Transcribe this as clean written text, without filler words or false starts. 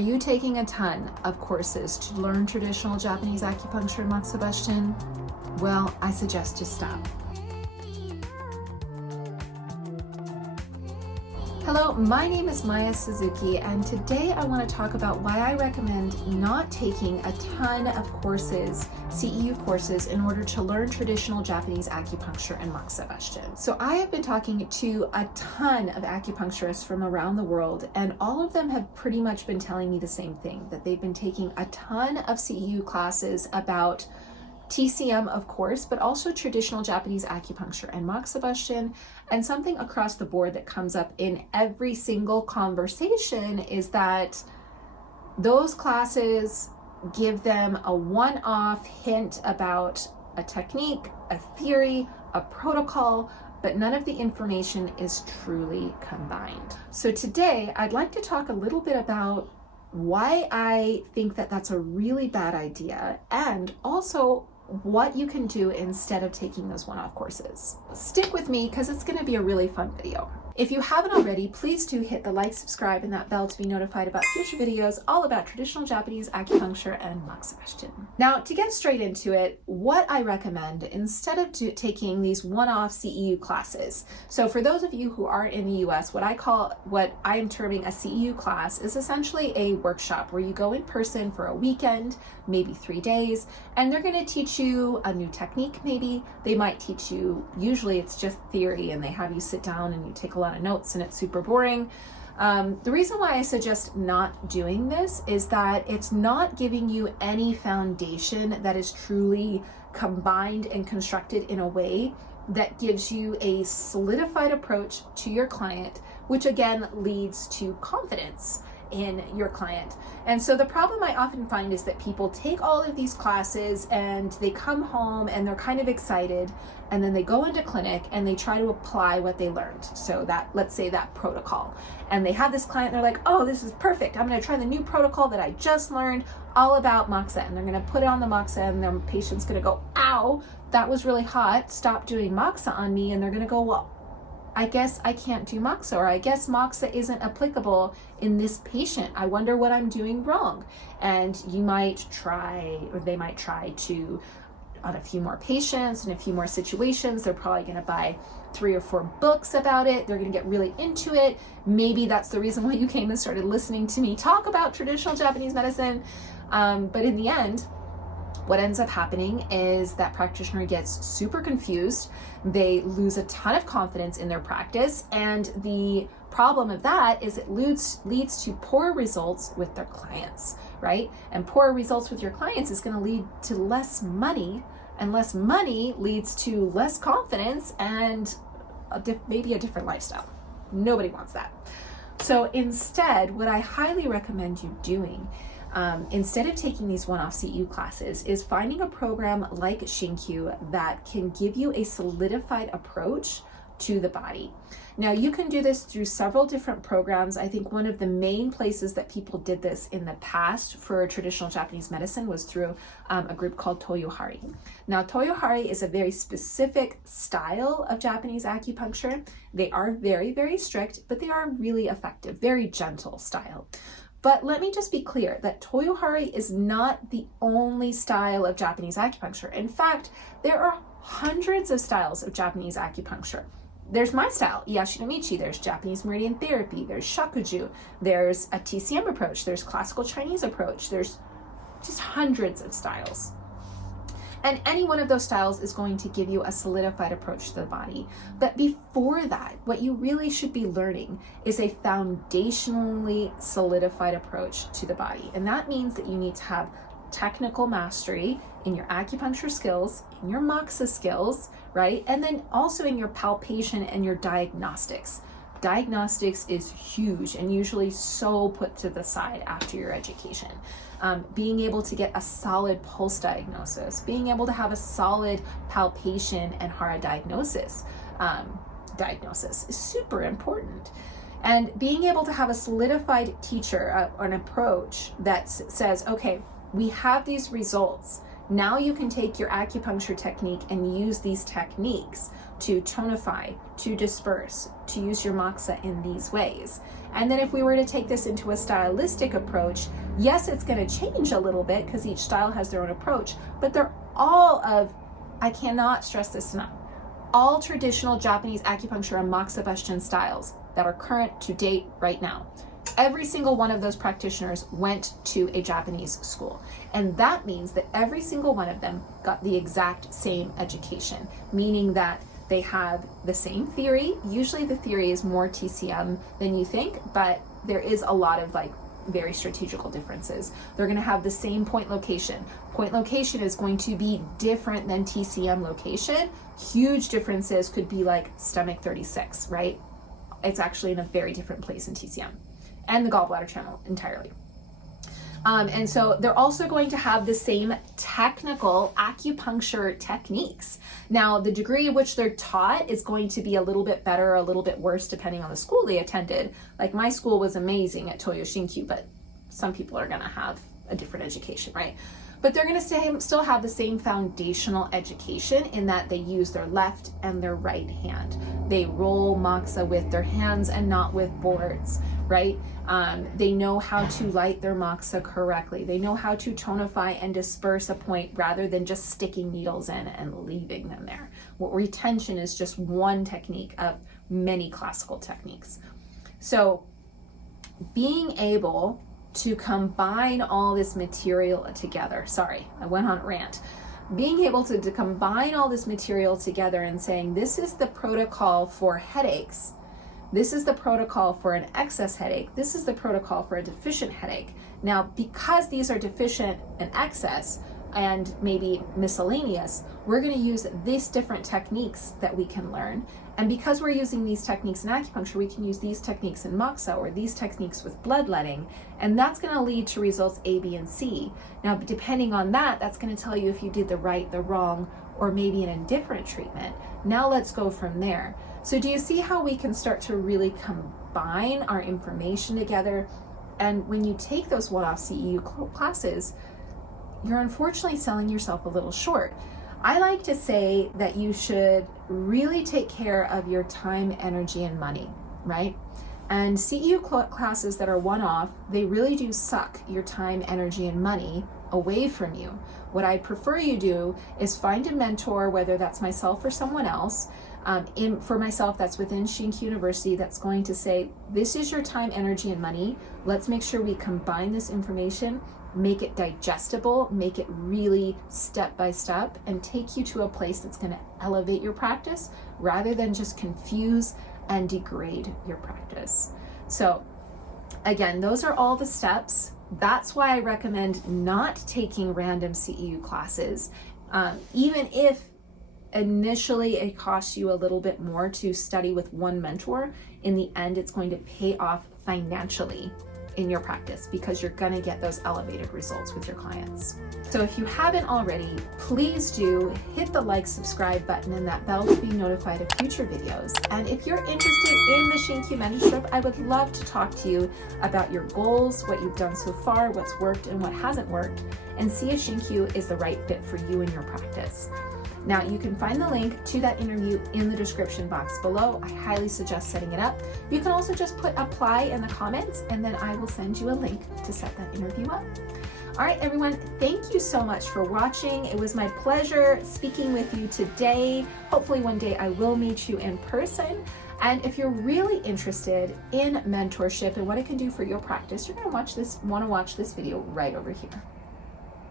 Are you taking a ton of courses to learn traditional Japanese acupuncture and Moxibustion? Well, I suggest to stop. Hello, my name is Suzuki, and today I want to talk about why I recommend not taking a ton of courses, CEU courses, in order to learn traditional Japanese acupuncture and Moxibustion. So I have been talking to a ton of acupuncturists from around the world, and all of them have pretty much been telling me the same thing, that they've been taking a ton of CEU classes about TCM, of course, but also traditional Japanese acupuncture and Moxibustion. And something across the board that comes up in every single conversation is that those classes give them a one-off hint about a technique, a theory, a protocol, but none of the information is truly combined. So today, I'd like to talk a little bit about why I think that that's a really bad idea, and also what you can do instead of taking those one-off courses. Stick with me because it's going to be a really fun video. If you haven't already, please do hit the like, subscribe, and that bell to be notified about future videos all about traditional Japanese acupuncture and Moxibustion. Now, to get straight into it, what I recommend instead of taking these one-off CEU classes. So for those of you who are in the US, what I am terming a CEU class is essentially a workshop where you go in person for a weekend, maybe 3 days, and they're going to teach you a new technique maybe. They might teach you, usually it's just theory, and they have you sit down and you take a lot of notes and it's super boring. The reason why I suggest not doing this is that it's not giving you any foundation that is truly combined and constructed in a way that gives you a solidified approach to your client, which again leads to confidence in your client. And so the problem I often find is that people take all of these classes and they come home and they're kind of excited, and then they go into clinic and they try to apply what they learned. So that, let's say that protocol, and they have this client and they're like, oh, this is perfect. I'm going to try the new protocol that I just learned all about Moxa, and they're going to put it on the Moxa, and their patient's going to go, ow, that was really hot. Stop doing Moxa on me. And they're going to go, well, I guess I can't do Moxa, or I guess Moxa isn't applicable in this patient. I wonder what I'm doing wrong. And you might try, or they might try to, on a few more patients and a few more situations, they're probably going to buy 3 or 4 books about it. They're going to get really into it. Maybe that's the reason why you came and started listening to me talk about traditional Japanese medicine. But in the end, what ends up happening is that practitioner gets super confused. They lose a ton of confidence in their practice, and the problem of that is it leads to poor results with their clients, right? And poor results with your clients is going to lead to less money, and less money leads to less confidence and maybe a different lifestyle. Nobody wants that. So instead, what I highly recommend you doing, instead of taking these one-off CEU classes, is finding a program like ShinKyu that can give you a solidified approach to the body. Now, you can do this through several different programs. I think one of the main places that people did this in the past for traditional Japanese medicine was through a group called Toyohari. Now, Toyohari is a very specific style of Japanese acupuncture. They are very, very strict, but they are really effective, very gentle style. But let me just be clear that Toyohari is not the only style of Japanese acupuncture. In fact, there are hundreds of styles of Japanese acupuncture. There's my style, Iyashi no Michi, there's Japanese meridian therapy, there's shakuju, there's a TCM approach, there's classical Chinese approach, there's just hundreds of styles. And any one of those styles is going to give you a solidified approach to the body. But before that, what you really should be learning is a foundationally solidified approach to the body. And that means that you need to have technical mastery in your acupuncture skills, in your Moxa skills, right? And then also in your palpation and your diagnostics. Diagnostics is huge and usually so put to the side after your education. Being able to get a solid pulse diagnosis, being able to have a solid palpation and Hara diagnosis is super important. And being able to have a solidified teacher or an approach that says, okay, we have these results. Now you can take your acupuncture technique and use these techniques to tonify, to disperse, to use your moxa in these ways. And then if we were to take this into a stylistic approach, yes, it's going to change a little bit because each style has their own approach, but they're all of, I cannot stress this enough, all traditional Japanese acupuncture and Moxibustion styles that are current to date right now. Every single one of those practitioners went to a Japanese school. And that means that every single one of them got the exact same education, meaning that they have the same theory. Usually the theory is more TCM than you think, but there is a lot of like very strategical differences. They're going to have the same point location. Point location is going to be different than TCM location. Huge differences could be like stomach 36, right? It's actually in a very different place in TCM. And the gallbladder channel entirely. And so they're also going to have the same technical acupuncture techniques. Now, the degree in which they're taught is going to be a little bit better or a little bit worse depending on the school they attended. Like my school was amazing at Toyo ShinKyu, but some people are going to have a different education, right? But they're going to still have the same foundational education in that they use their left and their right hand. They roll moxa with their hands and not with boards, right? They know how to light their moxa correctly. They know how to tonify and disperse a point rather than just sticking needles in and leaving them there. What retention is just one technique of many classical techniques. So being able to combine all this material together. Sorry, I went on a rant. Being able to combine all this material together and saying, this is the protocol for headaches. This is the protocol for an excess headache. This is the protocol for a deficient headache. Now, because these are deficient and excess and maybe miscellaneous, we're going to use these different techniques that we can learn. And because we're using these techniques in acupuncture, we can use these techniques in moxa or these techniques with bloodletting, and that's going to lead to results A, B, and C. Now, depending on that, that's going to tell you if you did the right, the wrong, or maybe an indifferent treatment. Now let's go from there. So do you see how we can start to really combine our information together? And when you take those one-off CEU classes, you're unfortunately selling yourself a little short. I like to say that you should really take care of your time, energy, and money, right? And CEU classes that are one-off, they really do suck your time, energy, and money away from you. What I prefer you do is find a mentor, whether that's myself or someone else. For myself, that's within ShinKyu University, that's going to say, this is your time, energy, and money. Let's make sure we combine this information, make it digestible, make it really step by step, and take you to a place that's going to elevate your practice rather than just confuse and degrade your practice. So again, those are all the steps. That's why I recommend not taking random CEU classes, even if initially it costs you a little bit more to study with one mentor. In the end, it's going to pay off financially in your practice because you're going to get those elevated results with your clients. So if you haven't already, please do hit the like, subscribe button and that bell to be notified of future videos. And if you're interested in the ShinKyu mentorship, I would love to talk to you about your goals, what you've done so far, what's worked and what hasn't worked, and see if ShinKyu is the right fit for you and your practice. Now, you can find the link to that interview in the description box below. I highly suggest setting it up. You can also just put apply in the comments and then I will send you a link to set that interview up. All right, everyone, thank you so much for watching. It was my pleasure speaking with you today. Hopefully one day I will meet you in person. And if you're really interested in mentorship and what it can do for your practice, you're going to want to watch this video right over here.